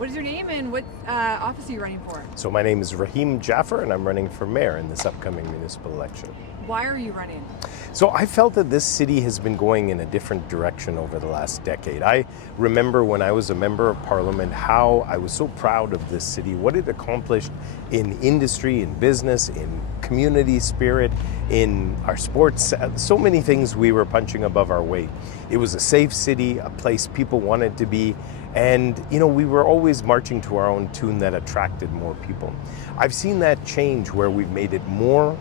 What is your name and what office are you running for? So my name is Rahim JAFFER and I'm running for mayor in this upcoming municipal election. Why are you running? So I felt that this city has been going in a different direction over the last decade. I remember when I was a member of parliament how I was so proud of this city, what it accomplished in industry, in business, in community spirit, in our sports, so many things we were punching above our weight. It was a safe city, a place people wanted to be, and we were always marching to our own tune that attracted more people. I've seen that change where we've made it more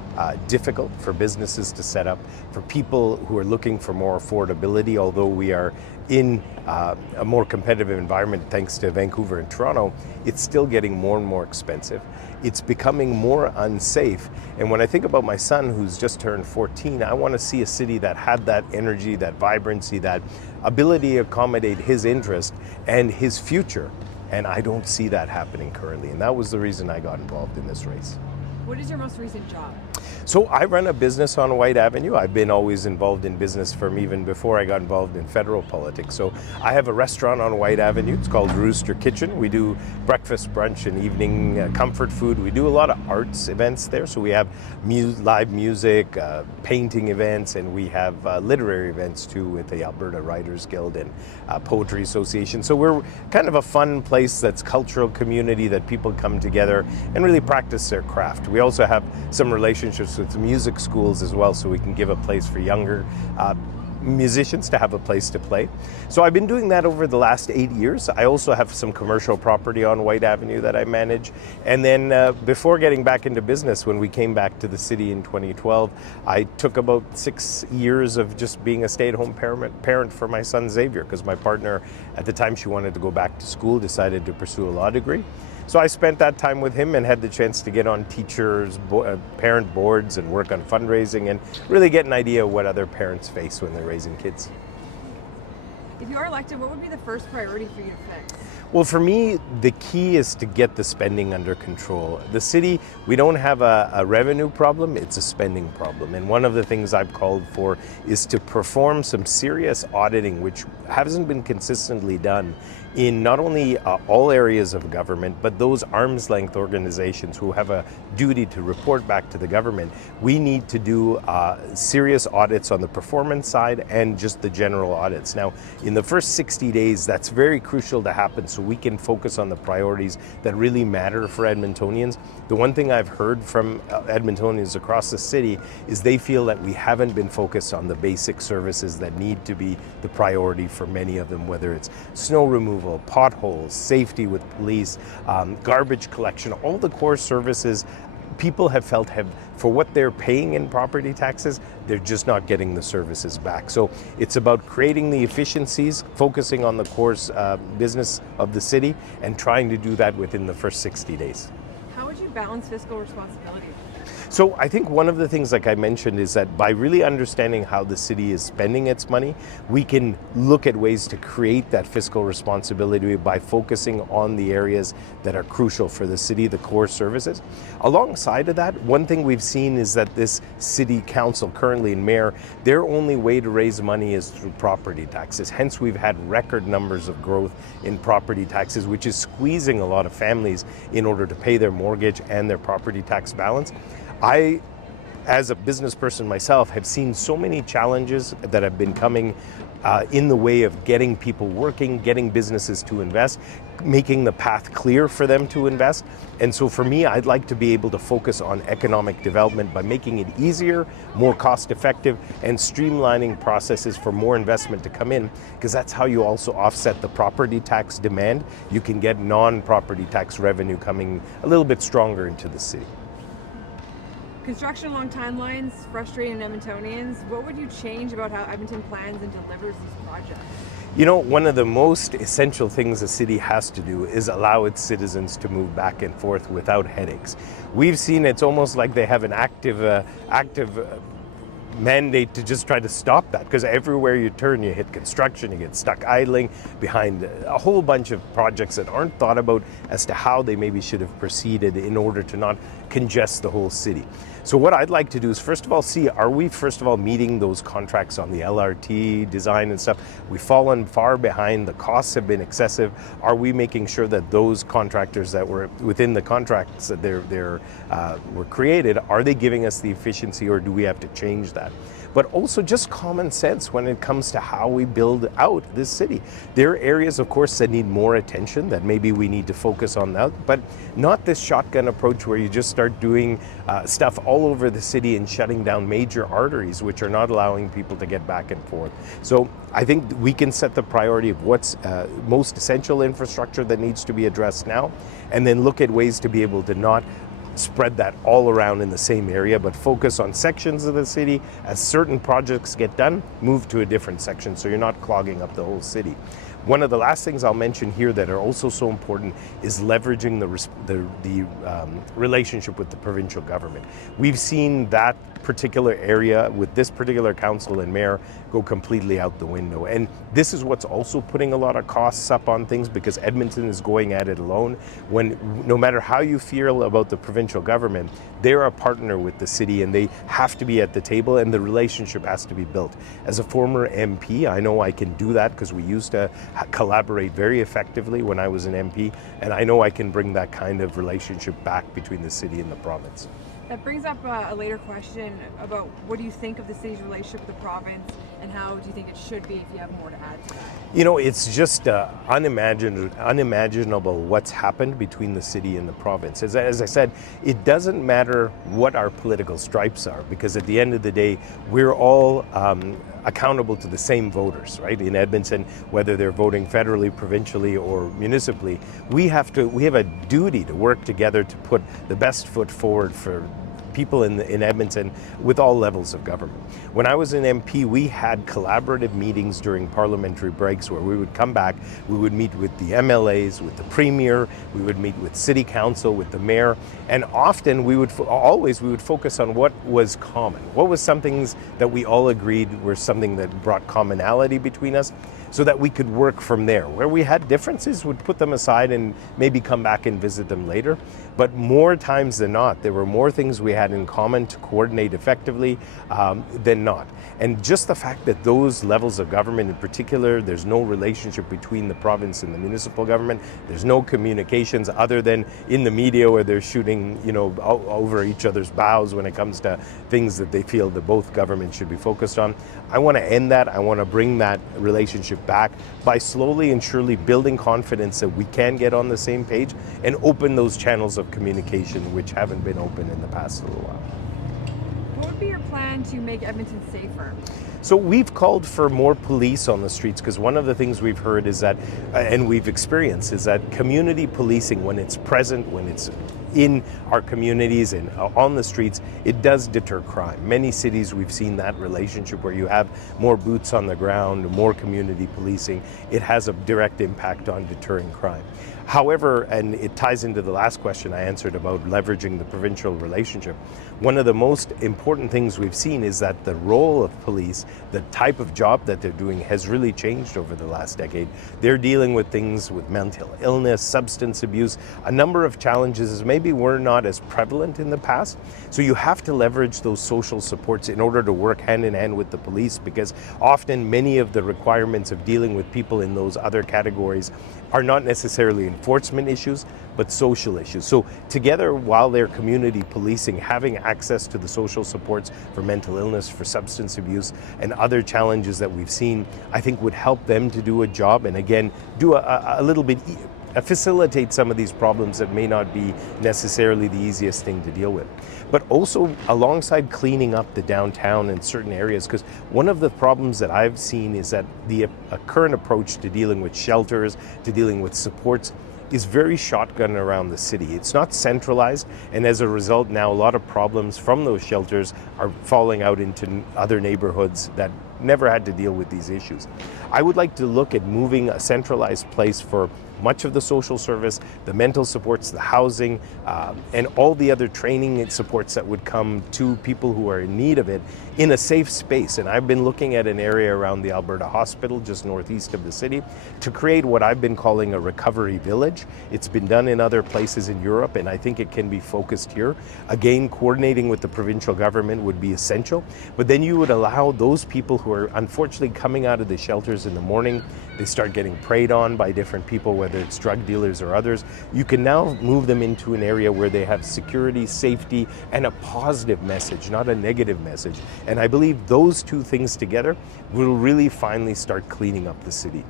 difficult for businesses to set up, for people who are looking for more affordability, although we are in a more competitive environment thanks to Vancouver and Toronto, it's still getting more and more expensive. It's becoming more unsafe. And when I think about my son who's just turned 14, I want to see a city that had that energy, that vibrancy, that ability to accommodate his interest and his future. And I don't see that happening currently. And that was the reason I got involved in this race. What is your most recent job? So I run a business on Whyte Avenue. I've been always involved in business from even before I got involved in federal politics. So I have a restaurant on Whyte Avenue. It's called Rooster Kitchen. We do breakfast, brunch, and evening comfort food. We do a lot of arts events there. So we have live music, painting events, and we have literary events too with the Alberta Writers Guild and Poetry Association. So we're kind of a fun place that's cultural community that people come together and really practice their craft. We also have some relationships with music schools as well, so we can give a place for younger musicians to have a place to play. So I've been doing that over the last 8 years. I also have some commercial property on Whyte Avenue that I manage. And then before getting back into business, when we came back to the city in 2012, I took about 6 years of just being a stay-at-home parent for my son Xavier, because my partner at the time, she wanted to go back to school, decided to pursue a law degree. So I spent that time with him and had the chance to get on teachers, parent boards and work on fundraising and really get an idea of what other parents face when they're raising kids. If you are elected, what would be the first priority for you to fix? Well, for me, the key is to get the spending under control. The city, we don't have a revenue problem, it's a spending problem. And one of the things I've called for is to perform some serious auditing, which hasn't been consistently done in not only all areas of government, but those arm's length organizations who have a duty to report back to the government. We need to do serious audits on the performance side and just the general audits. Now, in the first 60 days, that's very crucial to happen so we can focus on the priorities that really matter for Edmontonians. The one thing I've heard from Edmontonians across the city is they feel that we haven't been focused on the basic services that need to be the priority for many of them, whether it's snow removal, potholes, safety with police, garbage collection, all the core services people have felt for what they're paying in property taxes, they're just not getting the services back. So it's about creating the efficiencies, focusing on the core business of the city, and trying to do that within the first 60 days. How would you balance fiscal responsibility? So I think one of the things, like I mentioned, is that by really understanding how the city is spending its money, we can look at ways to create that fiscal responsibility by focusing on the areas that are crucial for the city, the core services. Alongside of that, one thing we've seen is that this city council, currently in mayor, their only way to raise money is through property taxes. Hence, we've had record numbers of growth in property taxes, which is squeezing a lot of families in order to pay their mortgage and their property tax balance. I, as a business person myself, have seen so many challenges that have been coming in the way of getting people working, getting businesses to invest, making the path clear for them to invest. And so for me, I'd like to be able to focus on economic development by making it easier, more cost effective, and streamlining processes for more investment to come in, because that's how you also offset the property tax demand. You can get non-property tax revenue coming a little bit stronger into the city. Construction along timelines, frustrating Edmontonians. What would you change about how Edmonton plans and delivers these projects? You know, one of the most essential things a city has to do is allow its citizens to move back and forth without headaches. We've seen it's almost like they have an active mandate to just try to stop that, because everywhere you turn you hit construction, you get stuck idling behind a whole bunch of projects that aren't thought about as to how they maybe should have proceeded in order to not congest the whole city. So what I'd like to do is, first of all, see, are we first of all meeting those contracts on the LRT design and stuff? We've fallen far behind, the costs have been excessive. Are we making sure that those contractors that were within the contracts that were created, are they giving us the efficiency, or do we have to change that? But also just common sense when it comes to how we build out this city. There are areas, of course, that need more attention, that maybe we need to focus on that, but not this shotgun approach where you just start doing stuff all over the city and shutting down major arteries, which are not allowing people to get back and forth. So I think we can set the priority of what's most essential infrastructure that needs to be addressed now, and then look at ways to be able to not spread that all around in the same area, but focus on sections of the city. As certain projects get done, move to a different section so you're not clogging up the whole city. One of the last things I'll mention here that are also so important is leveraging the relationship with the provincial government. We've seen that particular area with this particular council and mayor go completely out the window. And this is what's also putting a lot of costs up on things, because Edmonton is going at it alone. When no matter how you feel about the provincial government, they're a partner with the city and they have to be at the table, and the relationship has to be built. As a former MP, I know I can do that because we used to collaborate very effectively when I was an MP, and I know I can bring that kind of relationship back between the city and the province. That brings up a later question about what do you think of the city's relationship with the province, and how do you think it should be, if you have more to add to that? You know, it's just unimaginable what's happened between the city and the province. As I said, it doesn't matter what our political stripes are, because at the end of the day, we're all accountable to the same voters, right? In Edmonton, whether they're voting federally, provincially, or municipally, we have a duty to work together to put the best foot forward for people in Edmonton with all levels of government. When I was an MP, we had collaborative meetings during parliamentary breaks where we would come back, we would meet with the MLAs, with the Premier, we would meet with City Council, with the Mayor, and often we would focus on what was common. What was some things that we all agreed were something that brought commonality between us, so that we could work from there. Where we had differences, we'd put them aside and maybe come back and visit them later. But more times than not, there were more things we had in common to coordinate effectively than not. And just the fact that those levels of government in particular, there's no relationship between the province and the municipal government, there's no communications other than in the media where they're shooting, over each other's bows when it comes to things that they feel that both governments should be focused on. I want to end that. I want to bring that relationship back by slowly and surely building confidence that we can get on the same page and open those channels of communication which haven't been open in the past little while. What would be your plan to make Edmonton safer? So we've called for more police on the streets, because one of the things we've heard is that, and we've experienced, is that community policing, when it's present, when it's in our communities and on the streets, it does deter crime. Many cities we've seen that relationship where you have more boots on the ground, more community policing. It has a direct impact on deterring crime. However, and it ties into the last question I answered about leveraging the provincial relationship, one of the most important things we've seen is that the role of police, the type of job that they're doing, has really changed over the last decade. They're dealing with things with mental illness, substance abuse, a number of challenges maybe were not as prevalent in the past. So you have to leverage those social supports in order to work hand in hand with the police, because often many of the requirements of dealing with people in those other categories are not necessarily enforcement issues, but social issues. So together, while they're community policing, having access to the social supports for mental illness, for substance abuse, and other challenges that we've seen, I think would help them to do a job, and again, do a little bit, facilitate some of these problems that may not be necessarily the easiest thing to deal with. But also alongside cleaning up the downtown in certain areas, because one of the problems that I've seen is that the current approach to dealing with shelters, to dealing with supports, is very shotgun around the city. It's not centralized, and as a result now a lot of problems from those shelters are falling out into other neighborhoods that never had to deal with these issues. I would like to look at moving a centralized place for much of the social service, the mental supports, the housing, and all the other training and supports that would come to people who are in need of it in a safe space. And I've been looking at an area around the Alberta Hospital, just northeast of the city, to create what I've been calling a recovery village. It's been done in other places in Europe, and I think it can be focused here. Again, coordinating with the provincial government would be essential, but then you would allow those people who are unfortunately coming out of the shelters in the morning, they start getting preyed on by different people, whether it's drug dealers or others. You can now move them into an area where they have security, safety, and a positive message, not a negative message. And I believe those two things together will really finally start cleaning up the city.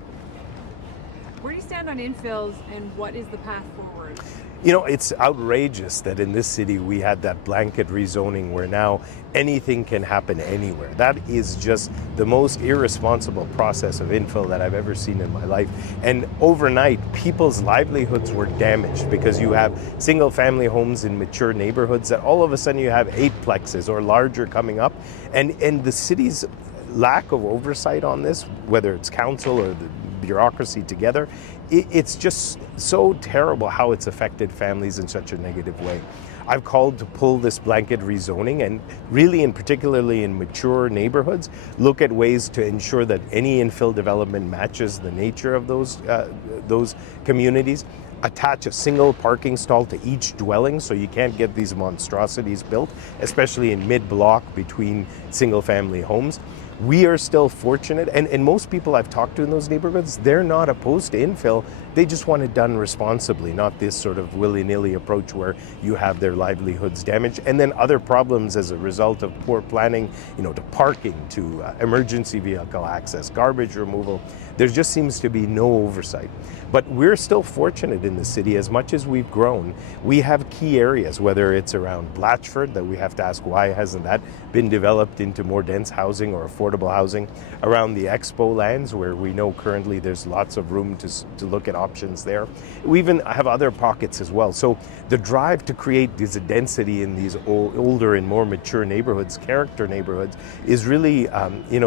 Where do you stand on infills, and what is the path forward? You know, it's outrageous that in this city we had that blanket rezoning where now anything can happen anywhere. That is just the most irresponsible process of infill that I've ever seen in my life. And overnight, people's livelihoods were damaged because you have single family homes in mature neighborhoods that all of a sudden you have 8-plexes or larger coming up. And the city's lack of oversight on this, whether it's council or the bureaucracy together, it's just so terrible how it's affected families in such a negative way. I've called to pull this blanket rezoning and really, in particularly in mature neighborhoods, look at ways to ensure that any infill development matches the nature of those communities. Attach a single parking stall to each dwelling so you can't get these monstrosities built, especially in mid-block between single-family homes. We are still fortunate, and most people I've talked to in those neighborhoods, they're not opposed to infill. They just want it done responsibly, not this sort of willy-nilly approach where you have their livelihoods damaged. And then other problems as a result of poor planning, to parking, to emergency vehicle access, garbage removal. There just seems to be no oversight. But we're still fortunate in the city. As much as we've grown, we have key areas, whether it's around Blatchford, that we have to ask why hasn't that been developed into more dense housing or affordable housing, around the expo lands where we know currently there's lots of room to look at options there. We even have other pockets as well. So the drive to create this density in these older and more mature neighborhoods, character neighborhoods, is really,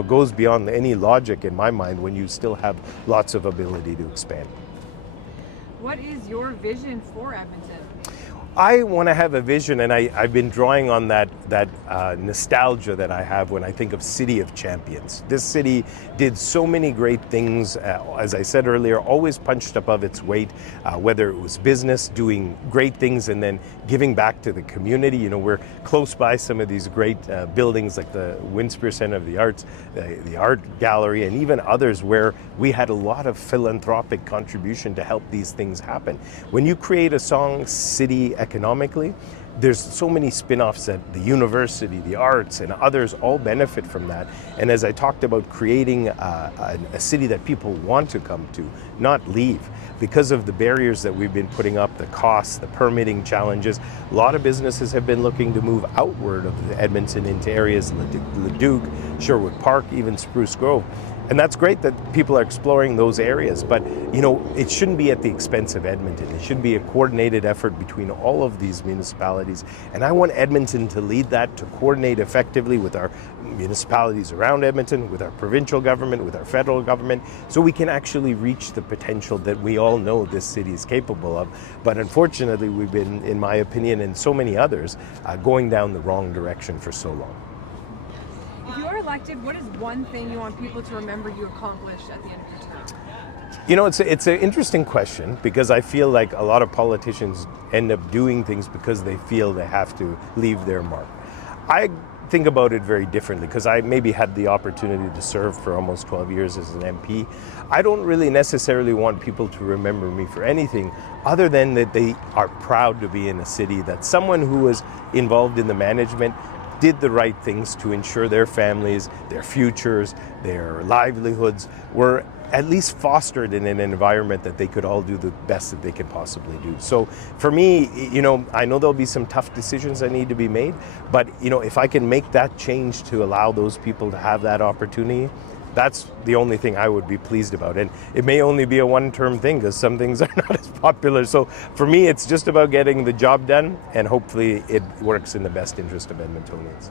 goes beyond any logic in my mind when you still have lots of ability to expand. What is your vision for Edmonton? I want to have a vision, and I've been drawing on that nostalgia that I have when I think of City of Champions. This city did so many great things, as I said earlier, always punched above its weight, whether it was business, doing great things, and then giving back to the community. We're close by some of these great buildings like the Winspear Center of the Arts, the Art Gallery, and even others where we had a lot of philanthropic contribution to help these things happen. When you create a song, city, economically, there's so many spin-offs that the university, the arts, and others all benefit from that. And as I talked about, creating a city that people want to come to, not leave. Because of the barriers that we've been putting up, the costs, the permitting challenges, a lot of businesses have been looking to move outward of Edmonton into areas Leduc, Sherwood Park, even Spruce Grove. And that's great that people are exploring those areas, but it shouldn't be at the expense of Edmonton. It should be a coordinated effort between all of these municipalities. And I want Edmonton to lead that, to coordinate effectively with our municipalities around Edmonton, with our provincial government, with our federal government, so we can actually reach the potential that we all know this city is capable of. But unfortunately, we've been, in my opinion, and so many others, going down the wrong direction for so long. If you are elected, what is one thing you want people to remember you accomplished at the end of your term? It's an interesting question, because I feel like a lot of politicians end up doing things because they feel they have to leave their mark. I think about it very differently, because I maybe had the opportunity to serve for almost 12 years as an MP. I don't really necessarily want people to remember me for anything other than that they are proud to be in a city, that someone who was involved in the management did the right things to ensure their families, their futures, their livelihoods were at least fostered in an environment that they could all do the best that they could possibly do. So for me, I know there'll be some tough decisions that need to be made, but if I can make that change to allow those people to have that opportunity, that's the only thing I would be pleased about. And it may only be a one-term thing, because some things are not as popular. So for me, it's just about getting the job done, and hopefully it works in the best interest of Edmontonians.